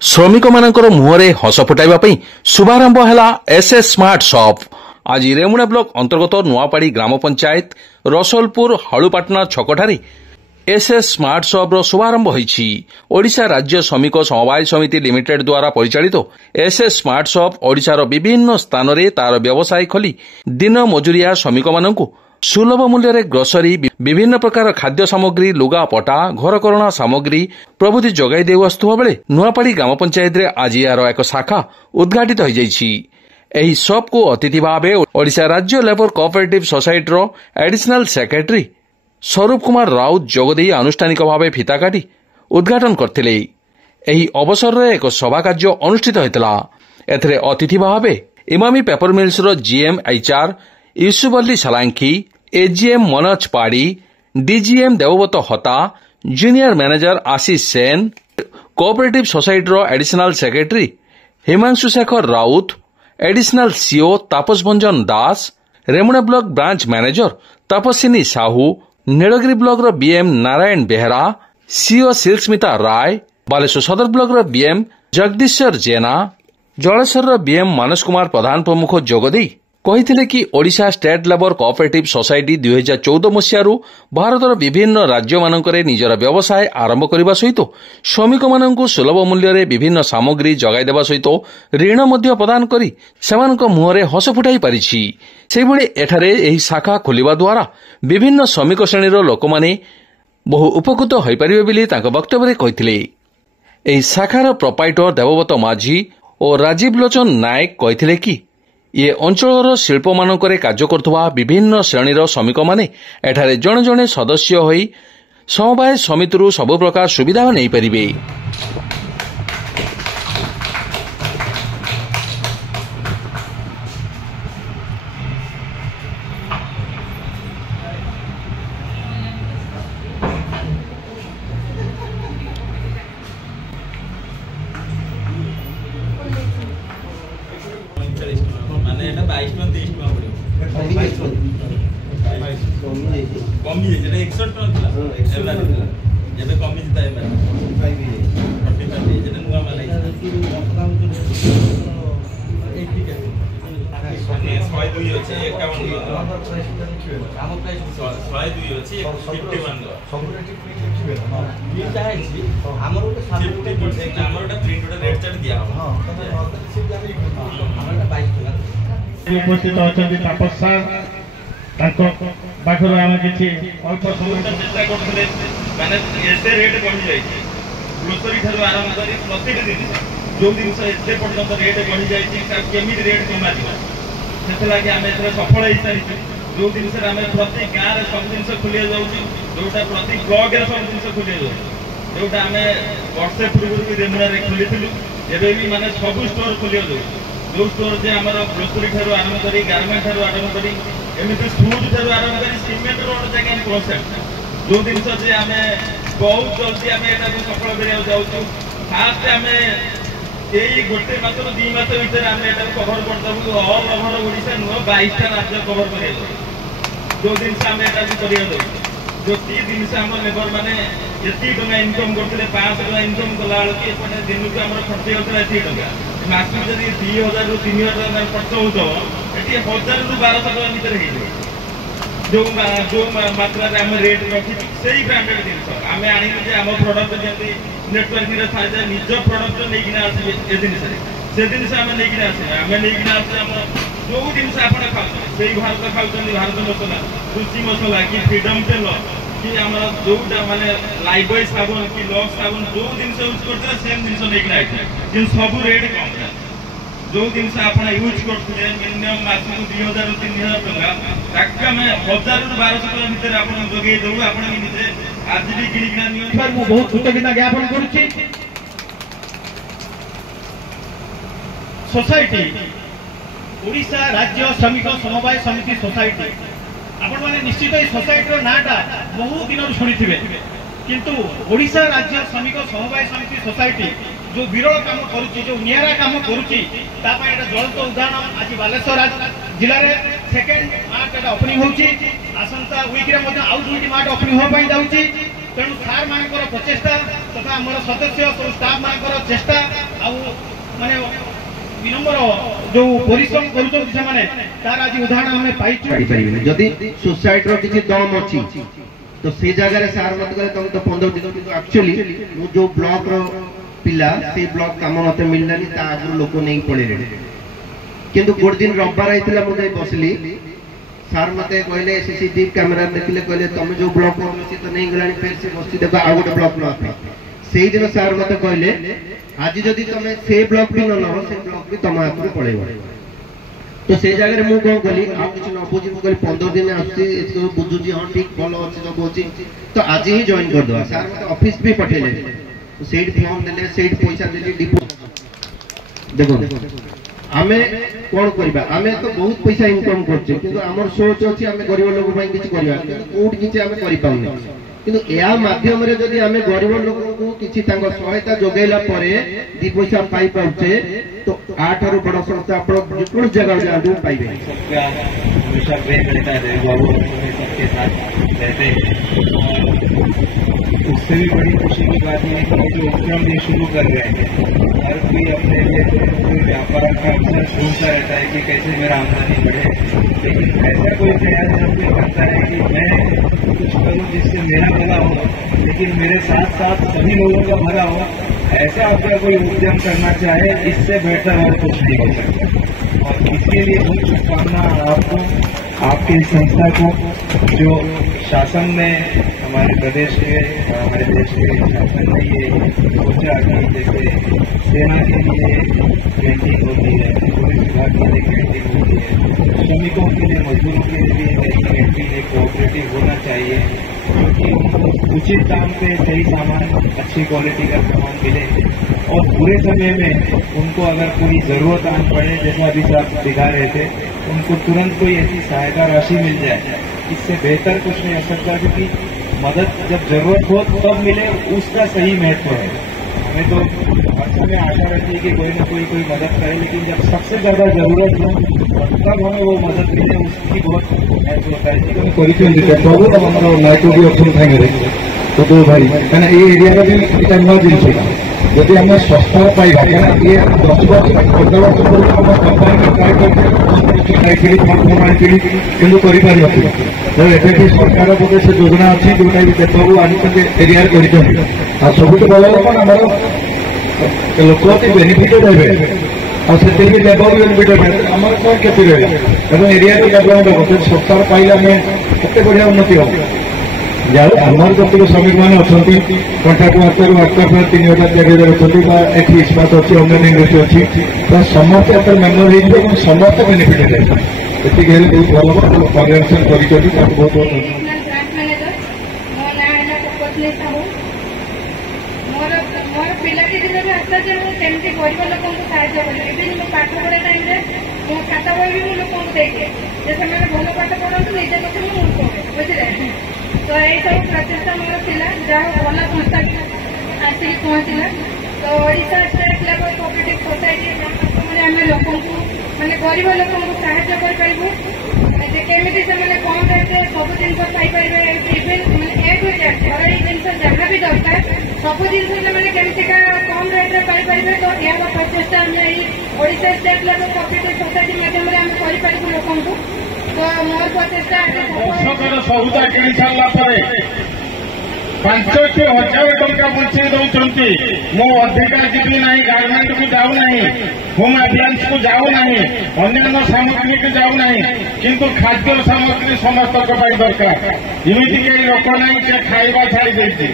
श्रमिक मानकर मुहरे हस फुटाइबा पई शुभारंभ हैला एसएस स्मार्ट शॉप। आज रेमुणा ब्लॉक अंतर्गत नुआपाड़ी ग्राम पंचायत रसलपुर हलुपाटना छकठारे एसएस स्मार्ट शॉप रो शुभारंभ होईछि। ओडिशा राज्य श्रमिक समवाय समिति लिमिटेड द्वारा परिचालित एसएस स्मार्ट शॉप ओडिशार विभिन्न स्थान रे तार व्यवसाय खोली दिन मजुरिया श्रमिक मानकु सुलभ मूल्य रे ग्रोसरी विभिन्न प्रकार खाद्य सामग्री लुगा पटा घरकरणा सामग्री प्रभृति जगाई देउ आस्तुवा बेले नुआपाड़ी ग्राम पंचायत रे आज यार एक शाखा उद्घाटित हो जाइछि। एही शॉप को अतिथि भावे ओडिशा राज्य लेबर कोऑपरेटिव सोसाइटी रो एडिशनल सेक्रेटरी स्वरूप कुमार राउत जोगदेई आनुष्ठानिक भावे फिता काटी उद्घाटन करथिले। एही अवसर रे एक सभा कार्य अनुष्ठित होइतला। एथरे अतिथि भावे इमामी पेपर मिल्स रो GM HR Yusuf Ali Salanki, AGM Manoj Padi, DGM Debabrata Hata, junior manager Ashish Sen, cooperative society रो additional secretary Himanshu Shekhar Raut, additional CO Tapas Bhanjan Das, Remuna block branch manager Tapaswini Sahu, Nilgiri block रो BM Narayan Behera, CO Shilsmita Rai, Baleshwar Sadar block रो बीएम जगदीश्वर जेना, जलेश्वर रो बीएम मानस कुमार प्रधान प्रमुख जोगदेई कहिथिले कि Odisha state labour cooperative society 2014 मसियारू भारतर विभिन्न राज्य मानकरे निजर व्यवसाय आरंभ करबा सहित श्रमिक माननकु सुलभ मूल्य रे विभिन्न सामग्री जगाई देबा सहित ऋण मध्य प्रदान करी सेमानक मुहरे हस फुटाई पारिछि। सेबळे एठारे एही शाखा खोलिबा द्वारा विभिन्न श्रमिक श्रेणीर लोकमाने बहु उपकृत होई परिबे बिली तांक वक्तव्य कहिथिले। एही शाखार प्रोपाइटर देवव्रत माझी और राजीव लोचन नायक कहिथिले कि ये अंचल शिल्प मानकरे कार्य करथुवा विभिन्न श्रेणीर श्रमिक माने एठारे जणे जणे सदस्य होई समवाय समितिरु सब प्रकार सुविधा नै परिबे। उपस्थित अच्छा तापस सार पाखर आम कि अल्प समय चेष्टा करते एसे रेट बढ़ी जाए ग्रोसरी ठार आरंभ कर प्रत्येक जिन जो जिन एत पर्यटन रेट बढ़ी जाए केमी रेट कमा से आम सफल हो सारी जो जिन प्रति गाँव में सब जिन खोल जोटा प्रति ब्लॉक सब जिन खोल जोटा आम वर्षे पूर्व रेमुणा खोली एवं भी माने सब स्टोर खोल जो स्टोर जे आम ग्रोसरी ठार आरंभ कर गारमेंट ठार आरंभ कर एमती शूज ठार आरंभ कर सीमेंट रोड जगह कनसेप्ट जो जिन आम बहुत जल्दी आम यहाँ सफल करा जाऊँ फास्ट आम यही गोटे मास 2 मास भर आम यहाँ कभर करदेबू ऑल ओवर ओडिशा नुह 22टा राज्य कभर कर जो जिन आम यहाँ करा जो जिन आम लेबर मैंने ये टका इनकम करते 500 टका इनकम कला बेलू दिन को आम खर्च होता ये टका मास जब 2000 रू 3000 खर्च होता ये 1000 रू 1200 टका भितर जो जो मात्रा आम रेट रखी से ब्रांडेड जिन आम आने आम प्रडक्ट जमी नेटवर्क थाए निज प्रडक्ट नहीं आसवे ए जिन से जिन आम नहीं आसे आम नहीं आसे आम जो जिन आप खाते भारत खाऊँ भारत मसला रुचि मसला कि फ्रीडम तेल कि आम जोटा माने लाइबॉय साबुन कि लक्स साबुन जो जिन यूज करते सेम जिन नहीं आए सब रेट कम था जो जिन आप यूज करते मिनिमम मास को 2000 रू 3000 टका आम 1000 रू 1200 टका भितर आप जोगे देव आप निजे आज भी किणिकिना बहुत कृतज्ञता ज्ञापन करुच्ची। सोसाइटी ओडिशा राज्य श्रमिक समवाय समिति सोसाइटी आपण माने निश्चित ही सोसाइटी नाटा बहु दिन शुणी किंतु ओडिशा राज्य श्रमिक समवाय समिति सोसाइटी जो विरल काम करुच्ची जो नियारा काम करुच्ची तापा एटा ज्वलंत उदाहरण आज बालेश्वर जिले में सेकेंड मार्ट एटा ओपनिंग होउची आसंता वीक रे मध्ये आउ दुईटी मार्ट ओपनिंग हो पई जाउची तेणु सार मानकर प्रचेष्टा तथा आमर सदस्य स्टाफ मानकर चेष्टा विनम्र जो परिश्रम कर तार आज उदाहरण आम पाई जदि सोसाइटी किसी दम अच्छी तो से जगह सार मत कहे तुम तो 15 दिन कि एक्चुअली जो ब्लॉक रो पिला से ब्लॉक काम मत मिललानी ता आगु लोक नहीं पड़े किंतु गोटे दिन रविवार आइतिला मु जाई बसली सार मते कहले सीसीटीवी कैमरा देखले कहले तुम जो ब्लॉक रो से तो नहीं गलानी फिर से बस्ती देखो आ गोटे ब्लॉक न था सेही दिन सार मते कहले आज जदि तुम से ब्लॉक भी न लो से ब्लॉक भी तुम आगु पड़ेबो तो से जगह मु कौन कली आ किछ न बुझी मु कली 15 दिन आसी इसको बुझुजी हां ठीक भलो अछि सब होछि तो आज ही जॉइन कर दो सर मते ऑफिस भी पठेले तो सेट फॉर्म देले सेट पैसा देले डिपो देखो आमे कोन करबा आमे तो बहुत पैसा इनकम करछे किंतु हमर सोच अछि आमे गरीब लोक पई किछ करबा कोड किछ आमे करि पाउनी किंतु या माध्यम रे जदि आमे गरीब लोक को किछ तांको सहायता जोगैला परे दी पैसा पाई पाउछे तो 8 रु बड़ संस्था आपण जिकुन जगह जादू पाइबे सबका हमेशा प्रेम रहता है बाबू सबके साथ रहते उससे भी बड़ी खुशी की बात है कि जो उपक्रम ये शुरू कर रहे हैं हर कोई अपने लिए कोई व्यापार का अवसर ढूंढता रहता है कि कैसे मेरा आमदनी बढ़े लेकिन ऐसा कोई प्रयास जब कोई करता है कि मैं कुछ करूं जिससे मेरा भला हो लेकिन मेरे साथ साथ सभी लोगों का भला हो ऐसा आपका कोई उद्यम करना चाहे इससे बेहतर और कुछ नहीं हो सकता और इसके लिए बहुत शुभकामना आपको आपके संस्था को जो शासन ने हमारे प्रदेश के हमारे देश के शासन ने ये सोचा कि जैसे सेना के लिए कैंटीन होती है पुलिस विभाग के लिए कैंटीन होती है श्रमिकों के लिए मजदूरों के लिए ऐसी कैंटीन एक कोऑपरेटिव होना चाहिए क्योंकि उनको उचित दाम पे सही सामान अच्छी क्वालिटी का सामान मिले और पूरे समय में उनको अगर कोई जरूरत आन पड़े जैसा अभी साहब दिखा रहे थे उनको तुरंत कोई ऐसी सहायता राशि मिल जाए इससे बेहतर कुछ नहीं हो सकता क्योंकि मदद जब जरूरत हो तब मिले उसका सही महत्व है हमें तो हर समय आशा रहती है कि कोई न कोई मदद करे लेकिन जब सबसे ज्यादा जरूरत हो तब हमें वो मदद मिले उसकी बहुत महत्व होता है बहुत हमारा नायक भी अच्छे साइए तो दो भाई कहना ये एरिया भी इतना नया जिन जदि आम सस्ता पाइबा ये 10 वर्ष 15 वर्ष पूर्व आम कंपानी ट्राए किड़ी किंतु कर सरकार बोधे से योजना अच्छी जोटा भी देशू आनी एरिया कर सब बड़ा कौन आम लोक बेनिफिटेड हे से लेबर भी बेनिफिटेड आम कौन क्षति रहा एरिया डेभलपमेंट हम सरकार पाइले आम केते बढ़िया उन्नति हम जाओ आमर जो श्रमिक मैंने अच्छा कंट्राक्ट वर्कर वर्कर 3000 चारिहजार अच्छा एटी इस्पात अच्छी अन्य इंडस्ट्री अच्छी तो समस्त मेम्बर हो समस्त बेनिफिटेड है ये बहुत भल कन्वेनसन कर बहुत बहुत मोर पिलाटी दिन भी आस्था जे मुझे गरीब लोक साहय करी पाठ पढ़ा टाइम मो खाता बही भी लोक देखे भल पाठ पढ़ू निजे कथी मुझे बुझे तो यही सब प्रचेषा मोर पिला जहाँ भल संस्था आसिक पहुँचला तो Odisha state level cooperative society माध्यम आम लोक माने गरीब लोक साहय करूँ केमी से कम रेट्रे सब जिन पाइपर इवेन ए टू जेड घर जिन जहाँ भी दरकार सब जिन केमिका कम रेट्रे पाइपर तो यार प्रचेषा आम Odisha state level cooperative society माध्यम करूँ लोक तो मोर प्रचेषा सौदा किणी सारा 5,000 टंका बुझे दौरान मो अधिका जीवी ना गार्मेंट को जाऊ ना होम अभियान को जाऊ ना अन्य सामग्री को जाऊ ना किंतु खाद्य सामग्री समस्त दरकार एमती कई लोक ना खाइबा छाड़ी देती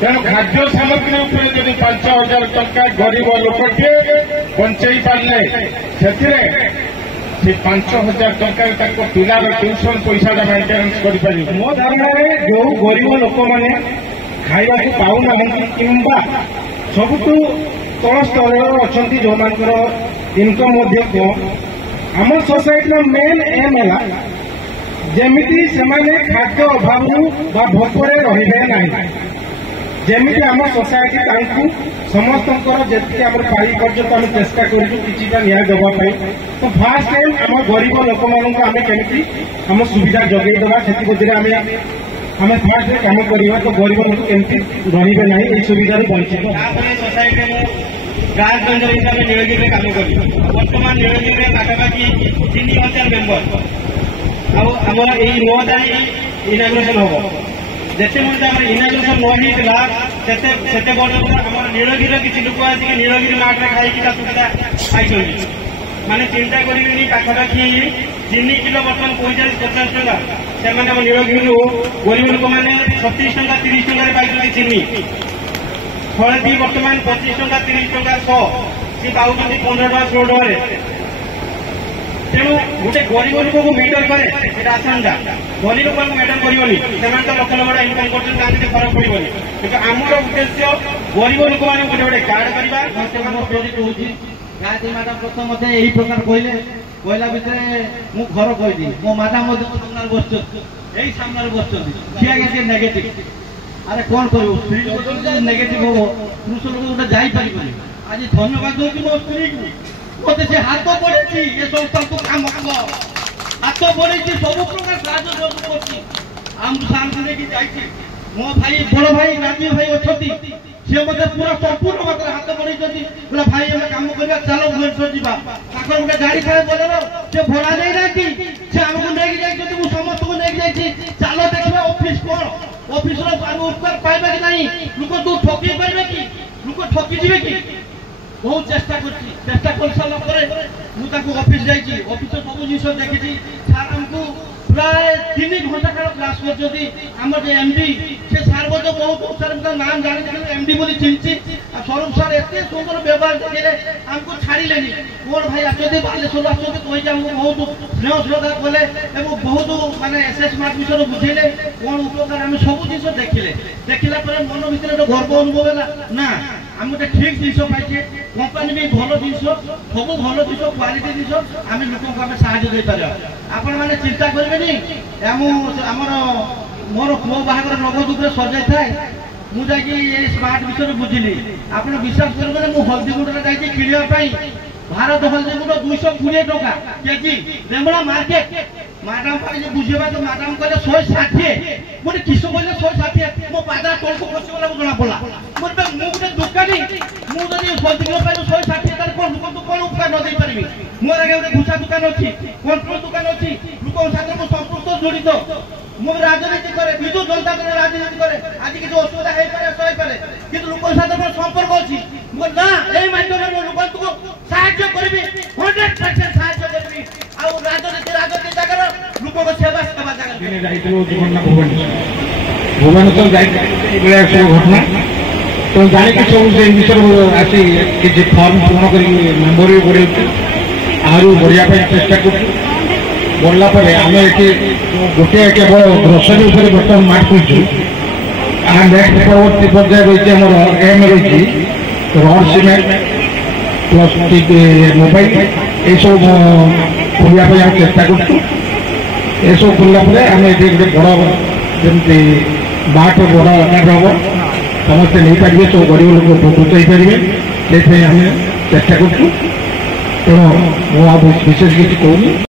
तेणु खाद्य सामग्री जब 5,000 टंका गरीब लोकटे बंचई पारे से 5,000 टंका पिलार ट्यूशन पैसा मेन्टेनेंस कर मो धारणा जो गरीब लोक मैंने खाइबा पाऊना कि सबुठ तल स्तर अच्छा जो इनकम आम सोसाइटी मेन एम है जमी से खाद्य अभाव भोकरे रही ना जमी आम सोसाइटी समस्त जी आम पाई पर्यटन आम चेष्टा करा न्याय देवाई तो फास्ट टाइम आम गरीब लोक मानक आम केमी आम सुविधा जगेदेवा से आम फास्ट काम करवा तो गरीब लोग केमती रे ना ये सुविधा वंचित सोसाइटी ब्रांच मैनेजर हिसाब से नीलगिरी काम करी बर्तमान नीलगिरी पाखापाखि 3000 मेम्बर आमर यही 9 तारीख इनाग्रेशन हम जिते मुझे इनाग्रेशन नहींते बड़ आम नीलगिरी किसी लोक आसिक नीलगिरी मार्टे खाई सुविधा खाई माने चिंता करेंगे पाखापाखि 3 किलो बर्तमान 45-50 टका से नीलगिरी गरीब लोक मैंने 36 टका 30 टकर पाई चीनी हलदी बर्तमान 25 टका 30 टका 100 सी पाँच 15 टका 16 टकर तेणु गोटे गरीब लोक को मेटर करे आसंता गरीब लोक मेटर करनी से तो लक्ष लक्ष इनकम कर फरक पड़ोनी कि आमर उद्देश्य गरीब लोक मैंने गोटे गोटे कार्ड करवा गायत्री मैडम प्रथम मत यही प्रकार कहले कहला भितर मु घर कहदी मो मैडम सामने बस यही सामने बस नेगेटिव अरे कौन कर नेगेटिव हम पुरुष लोग गोटे जापर आज धन्यवाद दूसरी मो स्त्री को मत से हाथ बढ़े ये संस्था को काम हाथ बढ़े सब प्रकार साहय कर मो भाई बड़ भाई राजीव भाई अच्छा सी मत पूरा संपूर्ण मात्रा हाथ बढ़े बोला भाई हमें काम करवा चलो भुवनेश्वर जावा गोटे गाड़ी खाए बोले से भड़ा नहीं रही से आमको नहीं जाइए मुझे समस्त को नहीं जाइए चलो देखा ऑफिस कौन ऑफिस उपकार पाइबा कि नहीं लोक तू ठकी पाइबे कि लोक ठकी जीवे कि बहुत चेष्टा कर सारा ऑफिस जाइए ऑफिस सब जिन देखी सार आमको प्राय 3 घंटा काल क्लास कर एमडी से सार बहुत सार नाम जानी एमडी बोली चिंची स्वरूप सार एत सुंदर व्यवहार देखिए आमको छाड़े कौन भाई आसते बालेश्वर आसते कहीकि आमको बहुत स्नेह श्रद्धा कले बहुत मानने एसएस स्मार्ट विषय बुझेले कौन उपकार आम सब जिन देखला मन भर गर्व अनुभव है ना आम गोटे ठीक जिन पाइचे कंपानी भी भल जिन सब भल जिन क्वालिटी जिन आम लोक साहय आपण मैंने चिंता करेंगे आमर मोर पुओ बाहागर नगद उपर सजाई थाए मुझे स्मार्ट विषय बुझिली आप विश्वास करेंगे मुझे हल्दीगुड़ा जाइए किणापी भारत हल्दीगुड़ 220 टका केजी रेमड़ा मार्केट मैडम बुझेगा तो मैडम कहले 160 मुझे किस कहले 160 मो पादा तौर को पशुगला जना पड़ा मुझे गोटे दुकानी मुझे हल्दीगुड़ 160 कौन कौन उपकार न दे पारि मोर आगे गोटे घुसा दुकान अच्छी कंट्रोल दुकान अच्छी लोक साथ संपुक्त जड़ित मो राजनीति करे विजु जनता दल राजनीति करे आज किसी असुविधा हो पारे कि लोक साथ संपर्क अच्छी ना यही माध्यम लोक साहाय्य करी 100% साहाय्य करी राजनीति जगह लोक सेवा जगह भुवनेश्वर घटना तो जानिक सब से विषय आसी किसी फर्म पूर्ण कर मेम्बर भी बढ़े आहरी बढ़िया चेष्टा कर बढ़ला आम ये गोटे केवल ग्रोसरी बर्तमान मार्ट कर नेक्स्ट परवर्ती पर्याय रही एम रही रड सीमेंट प्लस मोबाइल ये सब खोलिया चेष्टा कर खोलला आम ये गोटे बड़ जमी बाट बड़ आकार हम समस्ते नहीं पारे सब गरीब लोग उपकृत हो पारे से चेष्टा करूँ तेणु मुझे विशेष किसी कहूँ।